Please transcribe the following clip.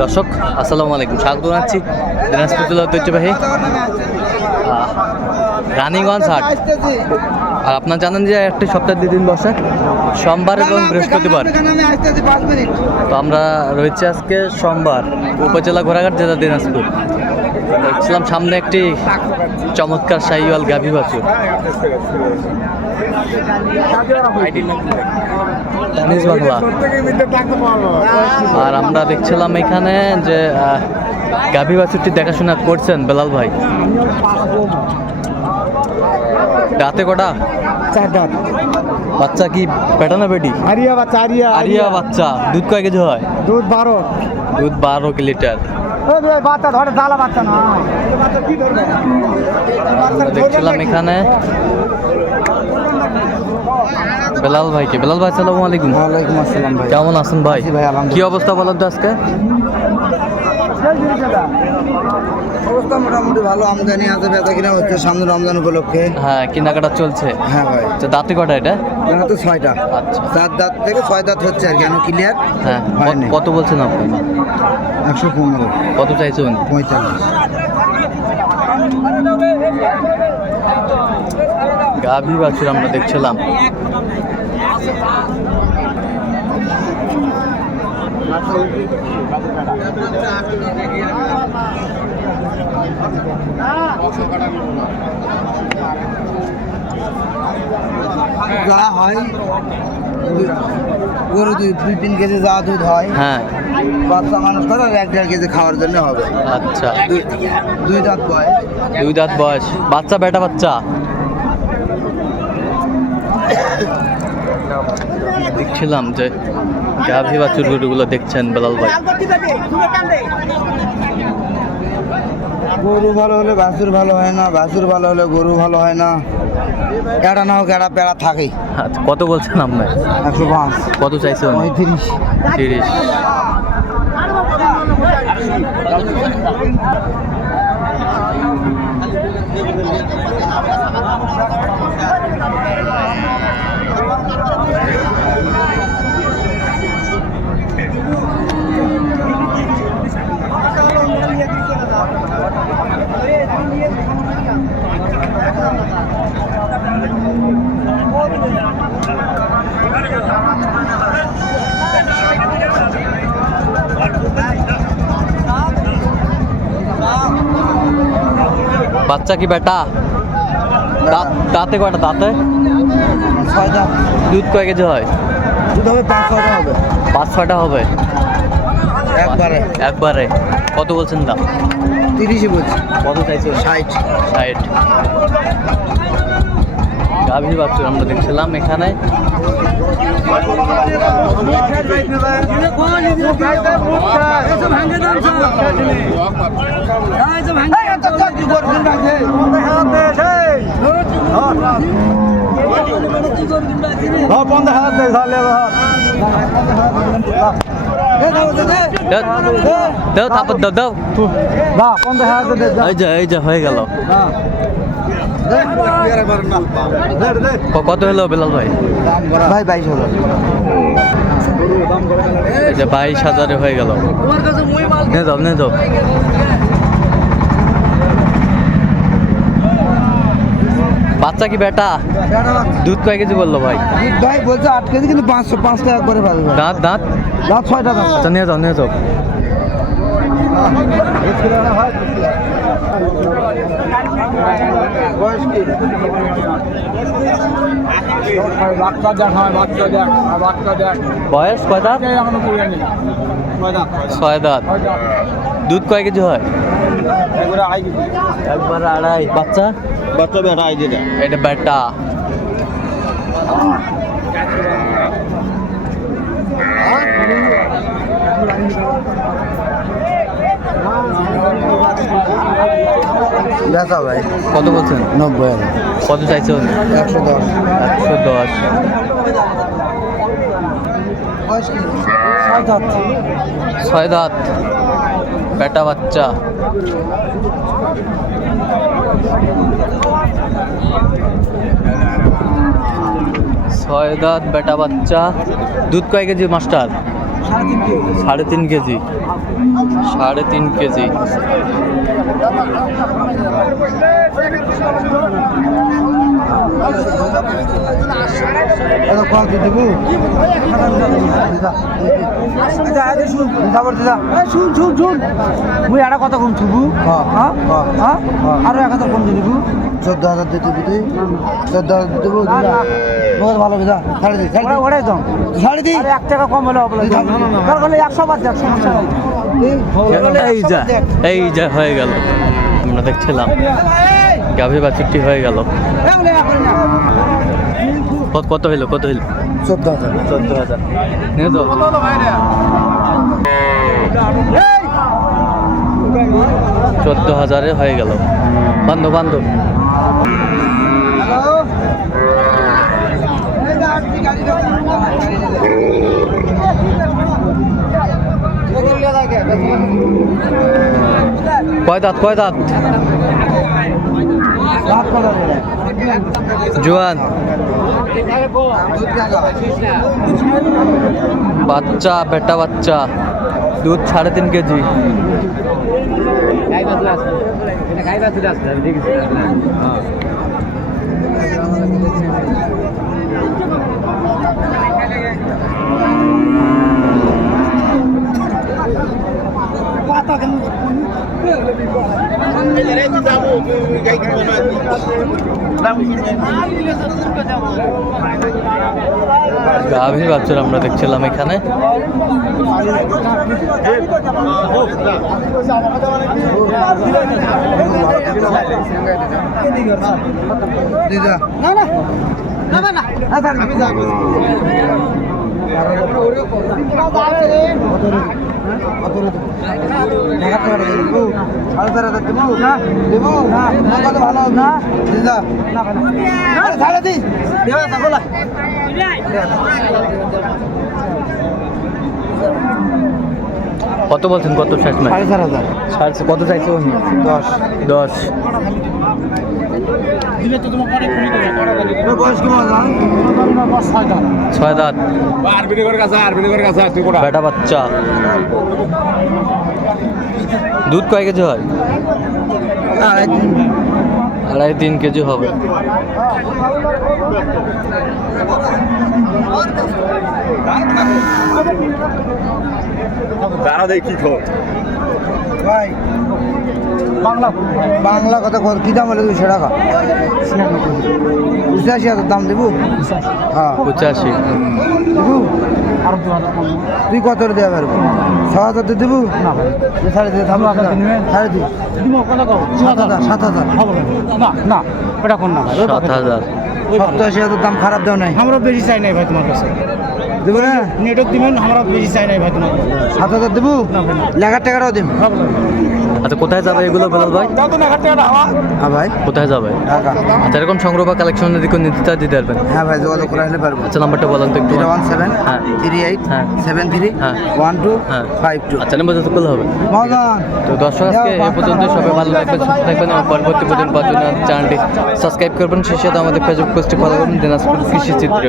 দর্শক আসসালামু আলাইকুম। স্বাগত জানাচ্ছি দিনাজপুর জেলা ঐতিহ্যবাহী রানীগঞ্জ হাট। আর আপনার জানেন যে একটি সপ্তাহে দুই দিন বসে। সোমবার এবং বৃহস্পতিবার। তো আমরা রয়েছে আজকে সোমবার, উপজেলা ঘোড়াঘাট জেলা দিনাজপুর। দেখছিলাম সামনে একটি চমৎকার শাহিওয়াল গাভী বাছুর। বাংলা। আর আমরা দেখছিলাম এখানে যে গাভী বাছুরটি দেখাশোনা করছেন বেলাল ভাই। রাতে কটা? চার দাঁত বাচ্চা কি পেটা না বেটি আরিয়া বাচ্চা আরিয়া আরিয়া। বাচ্চা। দুধ কয় কেজি হয়? দুধ বারো। দুধ বারো লিটার? কি আমরা দেখছিলাম এখানে। বেলাল ভাইকে। বেলাল ভাই সালামু আলাইকুম। ওয়ালাইকুম আসসালাম ভাই। কেমন আছেন ভাই? ভাই, কি অবস্থা বলেন তো আজকে? অবস্থা মোটামুটি ভালো আমদানি আছে বেচা কিনা হচ্ছে সামনে রমজান উপলক্ষে। হ্যাঁ কেনাকাটা চলছে। হ্যাঁ ভাই। আচ্ছা দাঁতে কটা এটা? এখানে তো ছয়টা। আচ্ছা। চার দাঁত থেকে ছয় দাঁত হচ্ছে আর কেন ক্লিয়ার হ্যাঁ হয়নি। কত- কত বলছেন আপনি? একশো পনেরো। কত চাইছেন? পঁয়তাল্লিশ। গাভী বাছুর আমরা দেখছিলাম। যা হয়। গরু দুই দুই তিন কেজি যা দুধ হয়। হ্যাঁ। বাচ্চা মানুষ তারা এক দেড় কেজি খাওয়ার জন্য হবে। আচ্ছা। দুই দুই দাঁত বয় দুই দাঁত বয়স। বাচ্চা বেটা বাচ্চা? দেখছিলাম যে গাভী বাছুর গরুগুলো দেখছেন বেলাল ভাই। গরু ভালো হলে বাছুর ভালো হয় না বাছুর ভালো হলে গরু ভালো হয় না। এড়া না হোক এড়া পেড়া থাকেই। আচ্ছা, কত বলছেন আপনার একশো পাঁচ। কত চাইছেন? পঁয়ত্রিশ। তিরিশ। বাচ্চা কি বেটা? দাঁত দাঁতে কয়টা দাঁতে? ছয় দাঁত দুধ কয় কেজি হয়? দুধ হবে পাঁচ ছটা হবে। পাঁচ ছয়টা হবে? একবারে। একবারে। কত বলছেন দাম? তিরিশই বলছি। কত চাইছে ষাট। ষাট। গাভী বাছুর আমরা দেখছিলাম এখানে। এই যে এই যে হয়ে গেল কত হলো বেলাল ভাই ভাই বাইশ হলো যে বাইশ হাজারে হয়ে গেল নে নে বাচ্চা কি বেটা? দুধ কয় কেজি বলল ভাই? ভাই বলছে আট কেজি কিন্তু পাঁচশো পাঁচটা একবারে পাবে ভাই। দাঁত দাঁত? দাঁত ছয়টা দাঁত। আচ্ছা নিয়ে যাও নিয়ে যাও। বয়স কয় দাঁত? ছয় দাঁত। দুধ কয় কেজি হয়? একবার আড়াই। বাচ্চা? বাচ্চা বেটা আই যেটা। এটা বেটা। বেচা ভাই। কত বলছেন? নব্বই কত চাইছেন? একশো দশ। একশো দশ। ছয় দাঁত। ছয় দাঁত। বেটা বাচ্চা। ছয় দাঁত বেটা বাচ্চা। দুধ কয় কেজি মাস্টার? সাড়ে তিন কেজি। সাড়ে তিন কেজি। দেবো। শুন শুন শুন মুই কথা কম থুবু হ্যাঁ, হ্যাঁ হ্যাঁ, হ্যাঁ হ্যাঁ। আরও এক হাজার কম দিয়ে দিবু। চোদ্দ হাজার দিয়ে দিবি তুই। চোদ্দ হাজার দেবো বহুত ভালো বিধা ছাড়ে দি ছাড়ে ওটা ওটাই ছাড়ে দি। এক টাকা কম হলে হবে বলে বাদ সমস্যা নাই। এই যা এই যা হয়ে গেল। আমরা দেখছিলাম। গাভী বাছুরটি হয়ে গেল। কত কত হইল কত হইল? চোদ্দ হাজার। চোদ্দ হাজার। চোদ্দ হাজারে হয়ে গেল। বান্ধব বান্ধব। কয় দাঁত কয় দাঁত? জোয়ান। বাচ্চা বেটা বাচ্চা দুধ সাড়ে তিন কেজি। গাভীর বাচ্চারা আমরা দেখছিলাম এখানে দিদা কত বলছেন কত শেষ সাড়ে চার হাজার। কত চাইছে? দশ। দশ। বয়স ছয় দাঁত বেটা বাচ্চা। দুধ কয় কেজি হয়? আড়াই তিন কেজি হবে। ভাই বাংলা বাংলা কথা কত কি দাম হলে দুশো টাকা? পঁচাশি হাজার দাম দেবো? হ্যাঁ। পঁচাশি দেবো? তুই কত দেওয়া পারব? ছ হাজার দিয়ে দেবো? না সাড়ে? সাড়ে দিই দিব সাত হাজার সাত হাজার। না। না এটা কোন না সাত হাজার। সপ্তাশি হাজার দাম খারাপ দেওয়া নাই। আমরা বেশি চাই নাই ভাই তোমার কাছে। দেবো না? নেটওয়ার্ক দিবেন আমরা বেশি চাই নাই ভাই সাত হাজার দেবো? লেখার টাকাটাও দেবো। আচ্ছা কোথায় যাবে এগুলো বেলাল ভাই? কত না টাকা হাওয়া। হ্যাঁ ভাই। কোথায় যাবে? আচ্ছা এরকম সংগ্রহ বা কালেকশন যদি কোনো নিতে দিতে পারবেন। হ্যাঁ ভাই যোগাযোগ করে আসলে পারব। আচ্ছা নাম্বারটা বলেন তো একটু। জিরো ওয়ান সেভেন হ্যাঁ। থ্রি এইট হ্যাঁ। সেভেন থ্রি হ্যাঁ। ওয়ান টু হ্যাঁ। Five two. আচ্ছা নাম্বার যত করলে হবে। তো দর্শক আজকে এই পর্যন্ত সবাই ভালো থাকবেন সুস্থ থাকবেন এবং পরবর্তী পর্যন্ত জন্য চ্যানেলটি সাবস্ক্রাইব করবেন। সেই সাথে আমাদের ফেসবুক পেজটি ফলো করবেন দিনাজপুর কৃষি চিত্র।